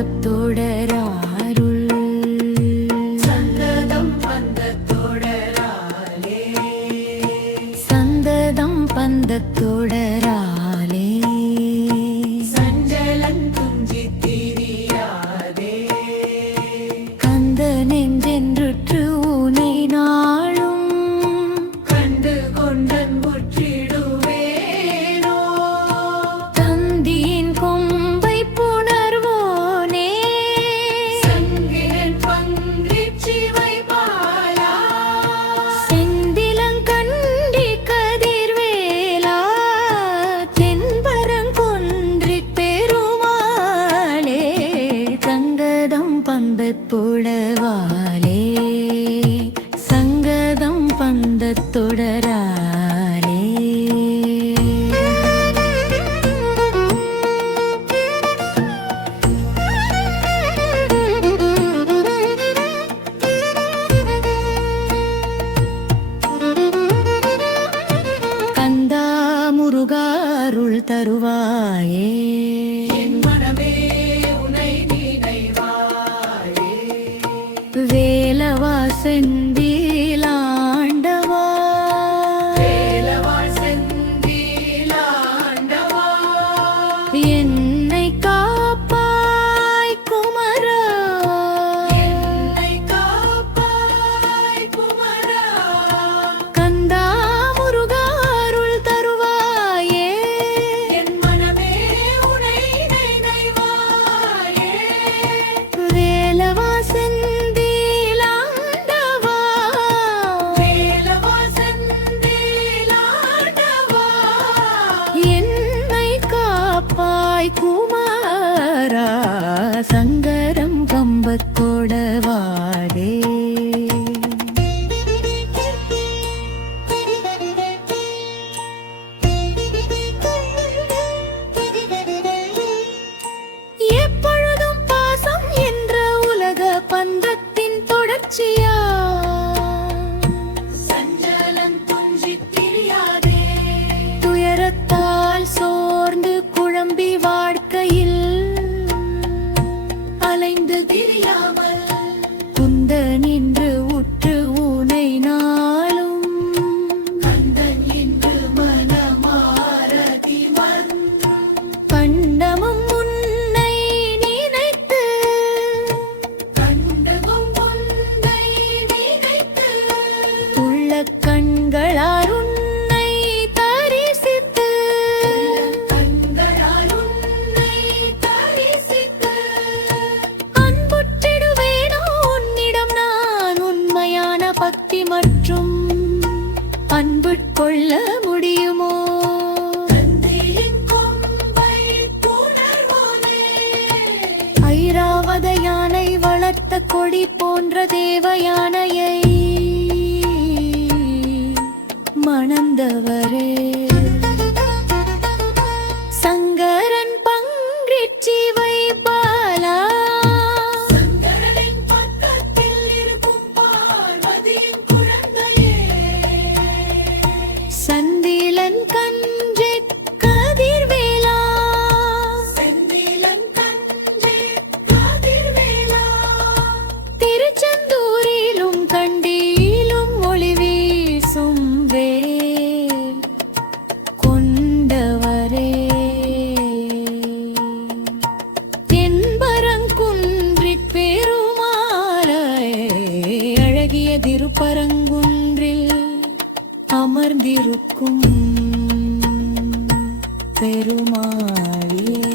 பந்தத்தொடராருள் சந்ததம் பந்தத்தொடராலே சந்ததம் பந்தத்தொடராலே சஞ்சலன் துஞ்சி திரியாதே கந்த நெஞ்சென்றுற்று உனை நாளும் கண்டு கொண்டன் முற்றிடுவேனோ தந்தியின் கொம்பை புணர்வோனே சங்கிரன் பங்கிற் சிவை பாலா செந்திலங்கண்டி கதிர்வேலா தென்பரங்கொன்றிற் பெருமாளே சங்கதம் பந்தப்புடவாலே சங்கதம் பந்தத்தொடராலே கந்தா முருகாருள் தருவாயே என் மனமே உனை நினைவாயே வேலவா செந்திலாண்டவா வேலவாள் செந்திலாண்டவா என்னை காப்பாய் குமரா என்னை காப்பாய் குமரா கந்தா முருகாருள் தருவாயே என் மனமே உனை நினைவாயே வேலவா செந்திலாண்டவா வேலவாள் செந்திலாண்டவா என்னை காப்பாய் குமாரா சங்கரம் கம்பக் கொடவாடே எப்பொழுதும் பாசம் என்ற உலக பந்தத்தின் தொடர்ச்சியா சஞ்சலன் துஞ்சி திரியாதே துயரத்தால் சோர்ந்து குழம்பி வாழ்க்கையில் அலைந்து திரியாமல் குந்த நின்று உற்று ஊனை நாளும் கந்தன் என்று மனமாரதி கண்டமும் உன்னை நினைத்து கண்டதும் உன்னை நினைத்து உள்ள கண்களார் உன்னை தரிசித்து கண்களால் உன்னை தரிசித்து அன்புற்றிடுவேனோ உன்னிடம் நான் உண்மையான பக்தி மற்றும் அன்புட்கொள்ள முடியுமோ தந்தையின் கொம்பை புணர்வோனே ஐராவத யானை வளர்த்த கொடி போன்ற தேவ யானையை மணந்தவரே சங்கரன் பங்கிற் சிவை பாலா சங்கரனின் பக்கத்தில் இருக்கும் பார்வதியின் குழந்தையே சந்திலன் கஞ்சை கதிர்வேலா செந்திலன் கஞ்சே கதிர்வேலா திருச்செந்தூரிலும் கண்டியிலும் ஒளி வீசும் வேல் கொண்டவரே தென்பரங்குன்றிற் பெருமாளே அழகிய திருப்பரங்குன்றில் அமர்ந்திருக்கும் பெருமாளே